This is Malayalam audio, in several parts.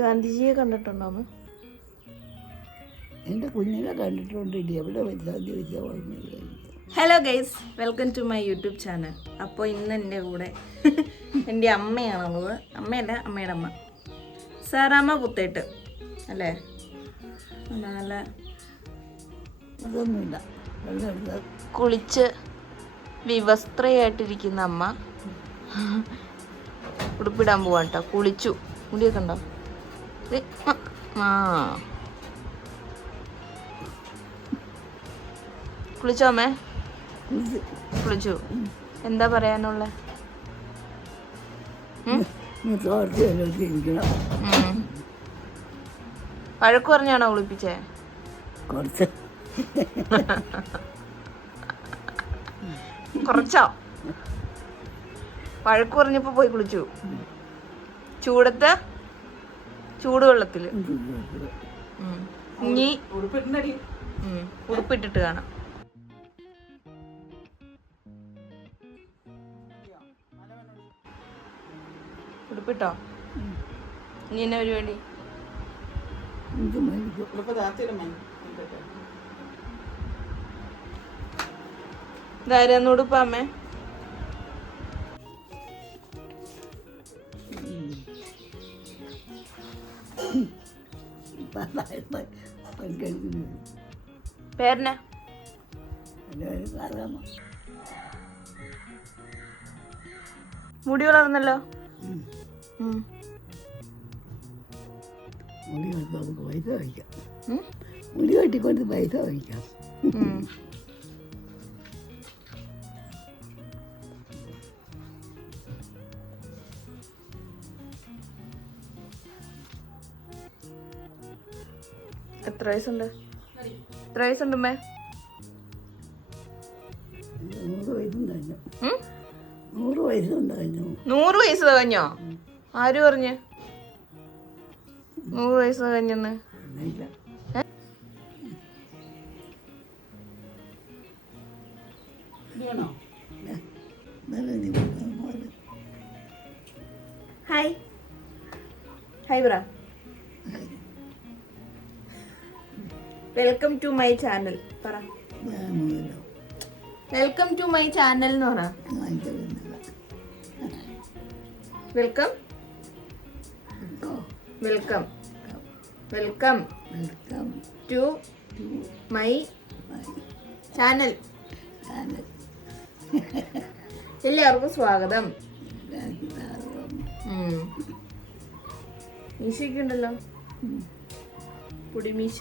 ഗാന്ധിജിയെ കണ്ടിട്ടുണ്ടോന്ന്? എൻ്റെ കുഞ്ഞിനെ കണ്ടിട്ടുണ്ട്. എവിടെ വെച്ചാൽ ചോദിച്ചാൽ. Hello guys, welcome to my YouTube channel. അപ്പോൾ ഇന്ന് എൻ്റെ കൂടെ എൻ്റെ അമ്മയാണുള്ളത്. അമ്മയല്ല, അമ്മയുടെ അമ്മ സാറാമ്മ പുത്തേട്ട് അല്ലേ? നല്ല അതൊന്നുമില്ല. കുളിച്ച് വിവസ്ത്രയായിട്ടിരിക്കുന്ന അമ്മ ഉടുപ്പിടാൻ പോവാ കേട്ടോ. കുളിച്ചു, മുടിയൊക്കെ ഉണ്ടോ? ആ കുളിച്ചോ അമ്മേ? കുളിച്ചു. എന്താ പറയാനുള്ള? വഴക്ക് പറഞ്ഞാണോ കുളിപ്പിച്ചേ? കുറച്ചോ? വഴക്ക് പറഞ്ഞപ്പോ പോയി കുളിച്ചു. ചൂടത്ത് ചൂടുവെള്ളത്തില്. ഇനി ഉടുപ്പിട്ടിട്ട് കാണാം. ഉടുപ്പിട്ടോ? ഇനി എന്നാ പരിപാടി? ഇതായിരുന്നു ഉടുപ്പാ അമ്മേ? പേരന മുടി വളർന്നല്ലോ. മുടി വെട്ടിക്കൊണ്ട് പൈസ വയ്ക്കാം. മുടി വെട്ടിക്കൊണ്ട് പൈസ വയ്ക്കാം. എത്ര വയസ്സുണ്ട്? എത്ര വയസ്സുണ്ട് അമ്മേ? 100 വയസ്സും കഴിഞ്ഞു. 100 വയസ്സും കഴിഞ്ഞു. 100 വയസ്സ് കഴിഞ്ഞോ? ആര് പറഞ്ഞ് 100 വയസ്സ് കഴിഞ്ഞെന്ന്? Hi hi bro. Welcome to my channel പറ. വെൽക്കം ടു മൈ ചാനൽ എന്ന് പറ. Welcome welcome welcome to my channel. എല്ലാവർക്കും സ്വാഗതം. മീശയൊക്കെ ഉണ്ടല്ലോ, പൊടിമീശ.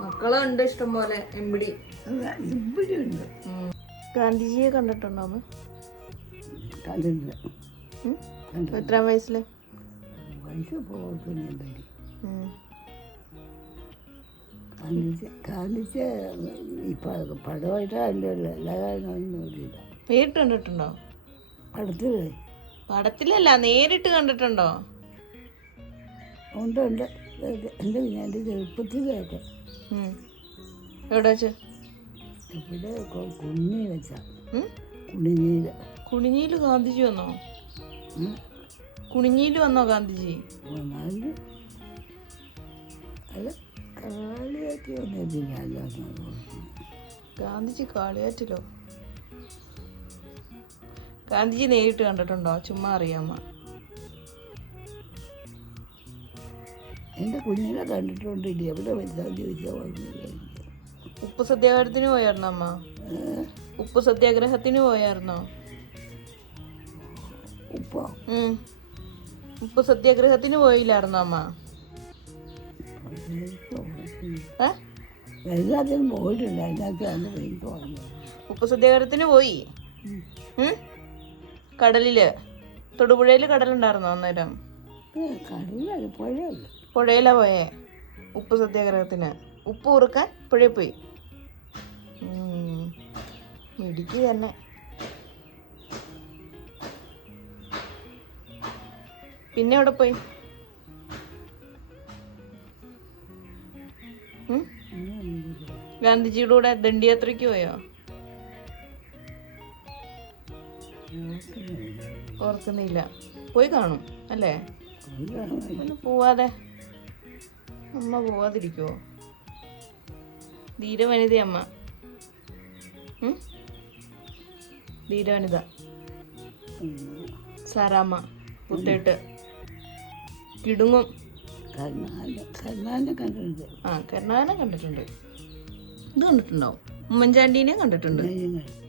മക്കളുണ്ട് ഇഷ്ടം പോലെ. എമ്പിടി ഉണ്ട്. ഗാന്ധിജിയെ കണ്ടിട്ടുണ്ടോന്ന്? കണ്ടില്ല. എത്രാം വയസ്സില്? പൈസ പോകുന്നുണ്ട്. കാണിച്ച ഇപ്പൊ പടമായിട്ടല്ലോ, എല്ലാ കാര്യമൊന്നും ഇല്ല. നേരിട്ട് കണ്ടിട്ടുണ്ടോ? പടത്തില്. പടത്തിലല്ല, നേരിട്ട് കണ്ടിട്ടുണ്ടോ? ഉണ്ട് ഉണ്ട്. എൻ്റെ ചെറുപ്പത്തിലൊക്കെ. എവിടെ വെച്ച്? ഇവിടെ കുഞ്ഞി വെച്ചാ. കുണിഞ്ഞിയില്. കുണിഞ്ഞിയില് ഗാന്ധിജി വന്നോ? കുണിഞ്ഞിയില് വന്നോ ഗാന്ധിജി? അല്ല, കാളിയാറ്റി വന്നിട്ടില്ല. ഗാന്ധിജി കാളിയാറ്റിലോ? ഗാന്ധിജി നേരിട്ട് കണ്ടിട്ടുണ്ടോ? ചുമ്മാ അറിയാമ. എൻ്റെ കുഞ്ഞിനെ കണ്ടിട്ടുണ്ട്. എവിടെ വെച്ചാൽ ചോദിച്ചാൽ. ഉപ്പ് സത്യാഗ്രഹത്തിന് പോയായിരുന്നോ അമ്മ? ഉപ്പ് സത്യാഗ്രഹത്തിന് പോയായിരുന്നോ? ഉപ്പ് സത്യാഗ്രഹത്തിന് പോയില്ലായിരുന്നോ അമ്മ? എല്ലാത്തിനും പോയിട്ടില്ല. ഉപ്പ് സത്യാഗ്രഹത്തിന് പോയി. കടലില്, തൊടുപുഴയില് കടലുണ്ടായിരുന്നോ അന്നേരം? പുഴയിലാ പോയേ ഉപ്പ് സത്യാഗ്രഹത്തിന്. ഉപ്പ് ഉറുക്കാൻ പുഴയിൽ പോയി. മിടുക്കി തന്നെ. പിന്നെ എവിടെ പോയി? ഗാന്ധിജിയുടെ കൂടെ ദണ്ഡിയാത്രയ്ക്ക് പോയോ? ഓർക്കുന്നില്ല. പോയി കാണും അല്ലേ? ഒന്ന് പോവാതെ അമ്മ പോവാതിരിക്കുവോ? ധീരവനിത അമ്മ, ധീരവനിത. സാറാമ്മ പുത്തേട്ട് കിടുങ്ങും. കരുണാകരനെ കണ്ടിട്ടുണ്ട്. ആ, കരുണാകരനെ കണ്ടിട്ടുണ്ട്. ഇത് കണ്ടിട്ടുണ്ടാവും. ഉമ്മൻചാണ്ടീനെ കണ്ടിട്ടുണ്ട്. ഞാൻ